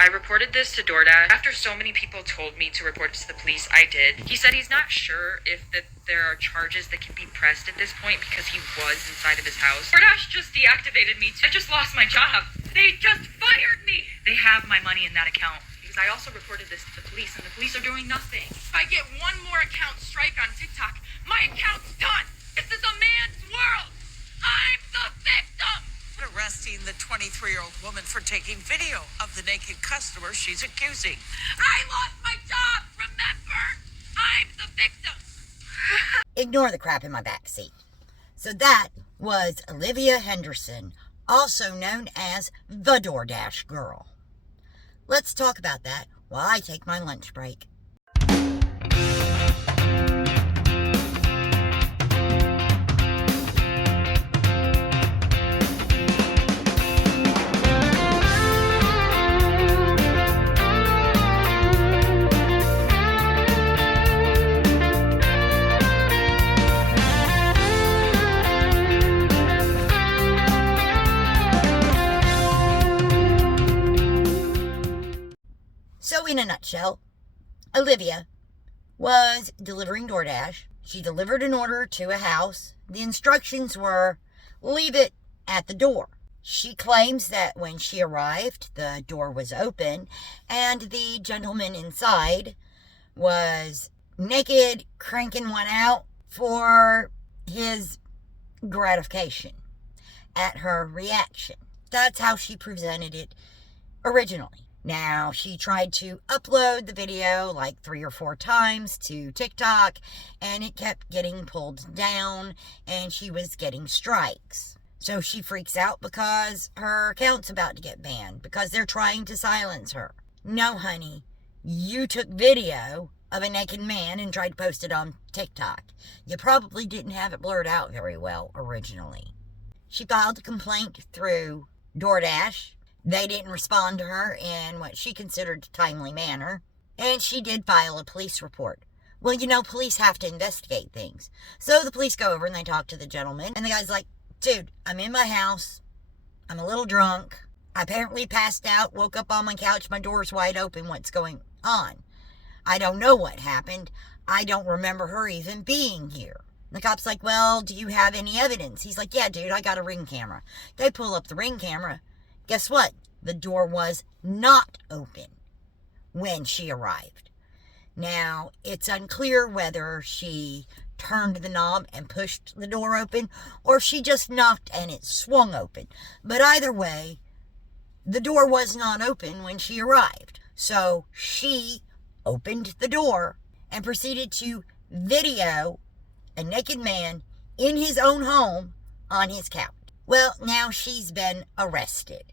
I reported this to Doordash. After so many people told me to report it to the police, I did. He said he's not sure if there are charges that can be pressed at this point because he was inside of his house. Doordash just deactivated me. I just lost my job. They just fired me. They have my money in that account. Because I also reported this to the police, and the police are doing nothing. If I get one more account strike on TikTok, my account's done. This is a man's world. I'm the victim. Arresting the 23-year-old woman for taking video of the naked customer she's accusing. I lost my job, remember? I'm the victim. Ignore the crap in my backseat. So that was Olivia Henderson, also known as the Doordash Girl. Let's talk about that while I take my lunch break. So in a nutshell, Olivia was delivering DoorDash. She delivered an order to a house. The instructions were, leave it at the door. She claims that when she arrived, the door was open and the gentleman inside was naked, cranking one out for his gratification at her reaction. That's how she presented it originally. Now, she tried to upload the video like 3 or 4 times to TikTok, and it kept getting pulled down, and she was getting strikes. So she freaks out because her account's about to get banned, because they're trying to silence her. No, honey, you took video of a naked man and tried to post it on TikTok. You probably didn't have it blurred out very well originally. She filed a complaint through Doordash. They didn't respond to her in what she considered a timely manner, and she did file a police report. Well, you know, police have to investigate things. So the police go over and they talk to the gentleman, and the guy's like, dude, I'm in my house. I'm a little drunk. I apparently passed out, woke up on my couch, my door's wide open. What's going on? I don't know what happened. I don't remember her even being here. The cop's like, well, do you have any evidence? He's like, yeah, dude, I got a Ring camera. They pull up the Ring camera. Guess what? The door was not open when she arrived. Now, it's unclear whether she turned the knob and pushed the door open, or if she just knocked and it swung open. But either way, the door was not open when she arrived. So she opened the door and proceeded to video a naked man in his own home on his couch. Well, now she's been arrested.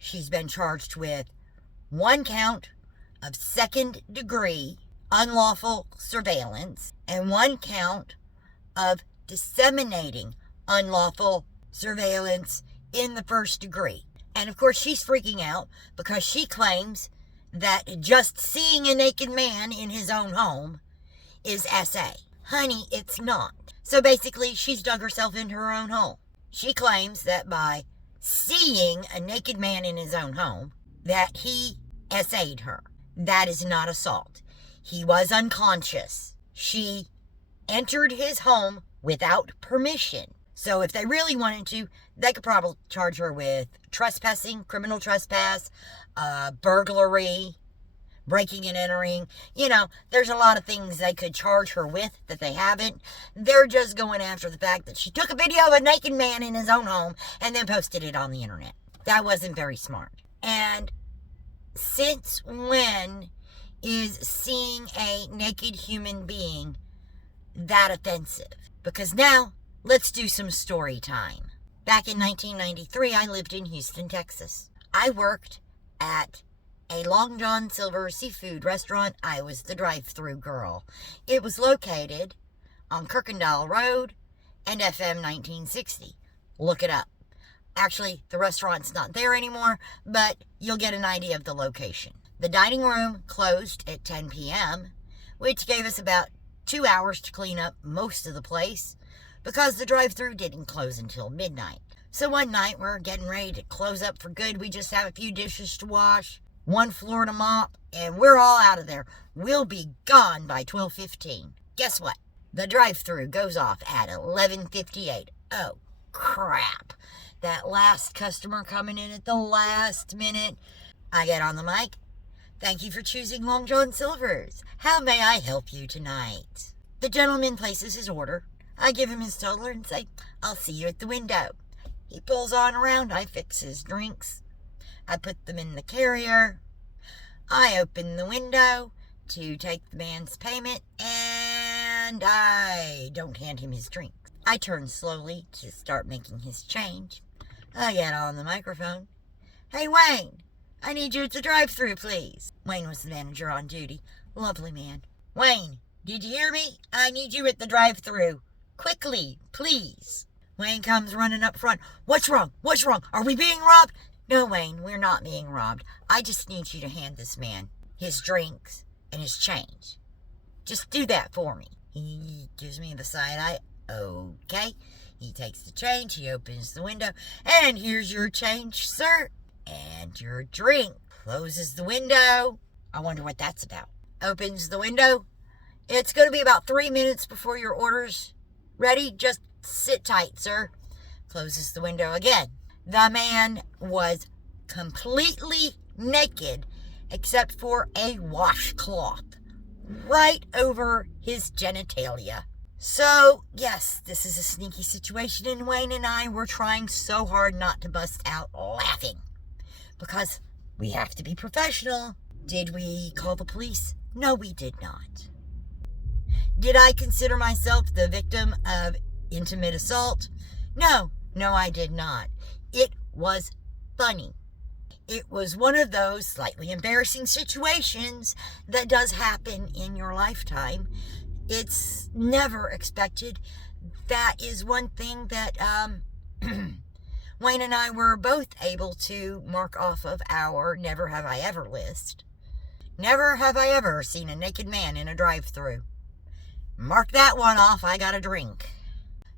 She's been charged with 1 count of second-degree unlawful surveillance and 1 count of disseminating unlawful surveillance in the first degree. And of course, she's freaking out because she claims that just seeing a naked man in his own home is SA. Honey, it's not. So basically, she's dug herself into her own hole. She claims that by seeing a naked man in his own home, that he SA'd her. That is not assault. He was unconscious. She entered his home without permission. So if they really wanted to, they could probably charge her with trespassing, criminal trespass, burglary, breaking and entering. You know, there's a lot of things they could charge her with that they haven't. They're just going after the fact that she took a video of a naked man in his own home and then posted it on the internet. That wasn't very smart. And since when is seeing a naked human being that offensive? Because now, let's do some story time. Back in 1993, I lived in Houston, Texas. I worked at a Long John Silver seafood restaurant. I was the drive-thru girl. It was located on Kirkendall Road and FM 1960. Look it up. Actually, the restaurant's not there anymore, but you'll get an idea of the location. The dining room closed at 10 p.m., which gave us about 2 hours to clean up most of the place because the drive-thru didn't close until midnight. So one night, we're getting ready to close up for good. We just have a few dishes to wash. one floor to mop, and we're all out of there. We'll be gone by 12:15. Guess what? The drive-thru goes off at 11:58. Oh, crap. That last customer coming in at the last minute. I get on the mic. Thank you for choosing Long John Silver's. How may I help you tonight? The gentleman places his order. I give him his total and say, I'll see you at the window. He pulls on around. I fix his drinks. I put them in the carrier. I open the window to take the man's payment, and I don't hand him his drink. I turn slowly to start making his change. I get on the microphone. Hey, Wayne, I need you at the drive-thru, please. Wayne was the manager on duty. Lovely man. Wayne, did you hear me? I need you at the drive-thru. Quickly, please. Wayne comes running up front. What's wrong? What's wrong? Are we being robbed? No, Wayne, we're not being robbed. I just need you to hand this man his drinks and his change. Just do that for me. He gives me the side eye. Okay. He takes the change. He opens the window. And here's your change, sir. And your drink. Closes the window. I wonder what that's about. Opens the window. It's going to be about 3 minutes before your order's ready. Just sit tight, sir. Closes the window again. The man was completely naked except for a washcloth right over his genitalia. So, yes, this is a sneaky situation, and Wayne and I were trying so hard not to bust out laughing because we have to be professional. Did we call the police? No, we did not. Did I consider myself the victim of intimate assault? No, I did not. It was funny. It was one of those slightly embarrassing situations that does happen in your lifetime. It's never expected. That is one thing that Wayne and I were both able to mark off of our Never Have I Ever list. Never have I ever seen a naked man in a drive-thru. Mark that one off. I got a drink.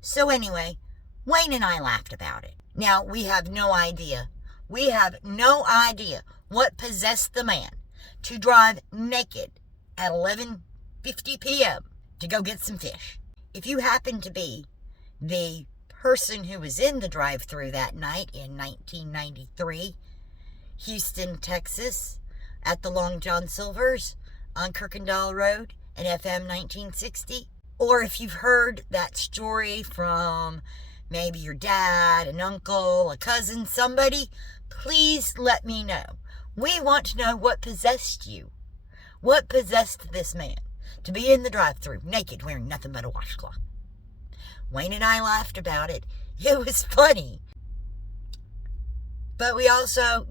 So anyway, Wayne and I laughed about it. Now, we have no idea. We have no idea what possessed the man to drive naked at 11:50 p.m. to go get some fish. If you happen to be the person who was in the drive-thru that night in 1993, Houston, Texas, at the Long John Silver's on Kirkendall Road and FM 1960, or if you've heard that story from maybe your dad, an uncle, a cousin, somebody, please let me know. We want to know what possessed you. What possessed this man to be in the drive-thru naked wearing nothing but a washcloth? Wayne and I laughed about it. It was funny. But we also,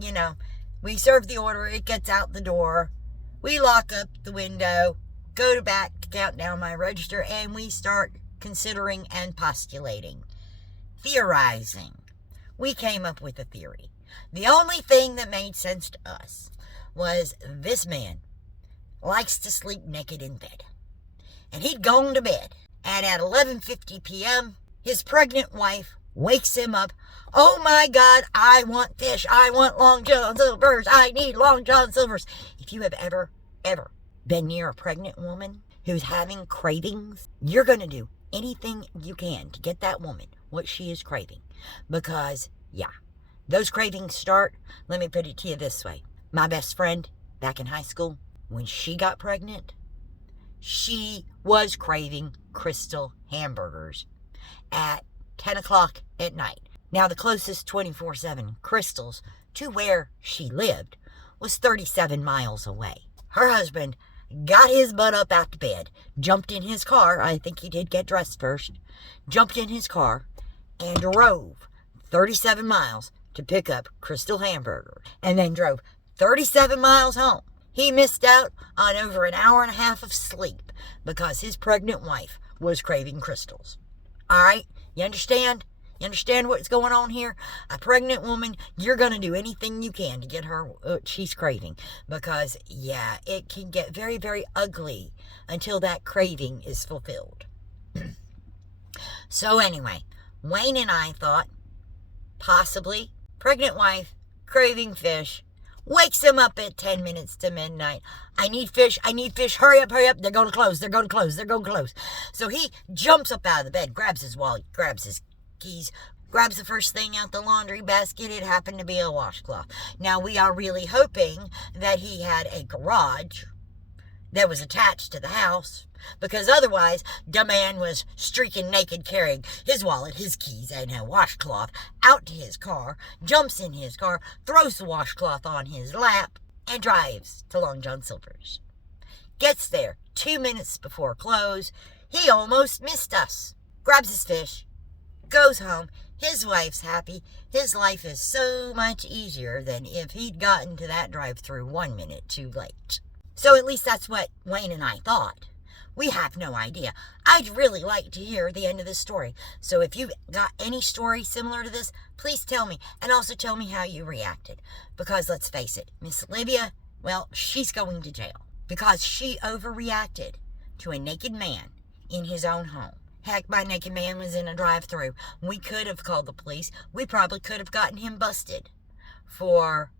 we serve the order. It gets out the door. We lock up the window, go back to count down my register, and we start considering and postulating. Theorizing. We came up with a theory. The only thing that made sense to us was this man likes to sleep naked in bed. And he'd gone to bed. And at 11:50 p.m., his pregnant wife wakes him up. Oh my God, I want fish. I want Long John Silver's. I need Long John Silver's. If you have ever been near a pregnant woman who's having cravings, you're going to do anything you can to get that woman what she is craving. Because, those cravings start, let me put it to you this way. My best friend back in high school, when she got pregnant, she was craving Crystal hamburgers at 10 o'clock at night. Now, the closest 24/7 Crystals to where she lived was 37 miles away. Her husband got his butt up out of bed, jumped in his car. I think he did get dressed first. Jumped in his car and drove 37 miles to pick up Crystal hamburger, and then drove 37 miles home. He missed out on over an hour and a half of sleep because his pregnant wife was craving Crystals. All right? You understand? You understand what's going on here? A pregnant woman, you're going to do anything you can to get her what she's craving. Because, it can get very, very ugly until that craving is fulfilled. So anyway, Wayne and I thought, possibly, pregnant wife, craving fish. Wakes him up at 10 minutes to midnight. I need fish, hurry up, they're going to close. So he jumps up out of the bed, grabs his wallet, grabs his keys, grabs the first thing out the laundry basket. It happened to be a washcloth. Now, we are really hoping that he had a garage that was attached to the house, because otherwise the man was streaking naked, carrying his wallet, his keys, and a washcloth out to his car, jumps in his car, throws the washcloth on his lap, and drives to Long John Silver's. Gets there 2 minutes before close. He almost missed us. Grabs his fish, goes home. His wife's happy. His life is so much easier than if he'd gotten to that drive-thru 1 minute too late. So at least that's what Wayne and I thought. We have no idea. I'd really like to hear the end of this story. So if you've got any story similar to this, please tell me. And also tell me how you reacted. Because let's face it, Miss Olivia, well, she's going to jail. Because she overreacted to a naked man in his own home. Heck, my naked man was in a drive-thru. We could have called the police. We probably could have gotten him busted for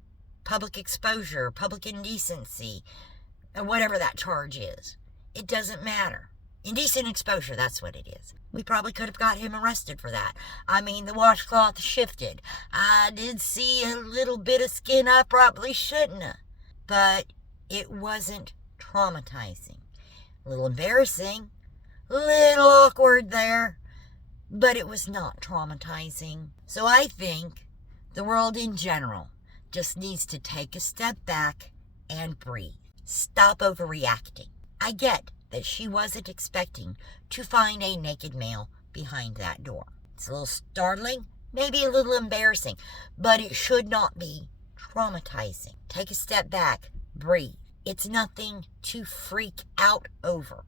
public exposure, public indecency, and whatever that charge is. It doesn't matter. Indecent exposure, that's what it is. We probably could have got him arrested for that. I mean, the washcloth shifted. I did see a little bit of skin I probably shouldn't have. But it wasn't traumatizing. A little embarrassing. A little awkward there. But it was not traumatizing. So I think the world in general just needs to take a step back and breathe. Stop overreacting. I get that she wasn't expecting to find a naked male behind that door. It's a little startling, maybe a little embarrassing, but it should not be traumatizing. Take a step back, breathe. It's nothing to freak out over.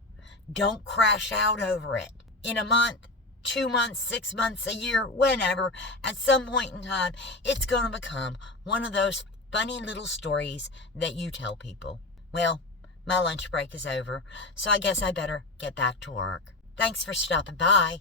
Don't crash out over it. In a month, 2 months, 6 months, a year, whenever, at some point in time, it's going to become one of those funny little stories that you tell people. Well, my lunch break is over, so I guess I better get back to work. Thanks for stopping by.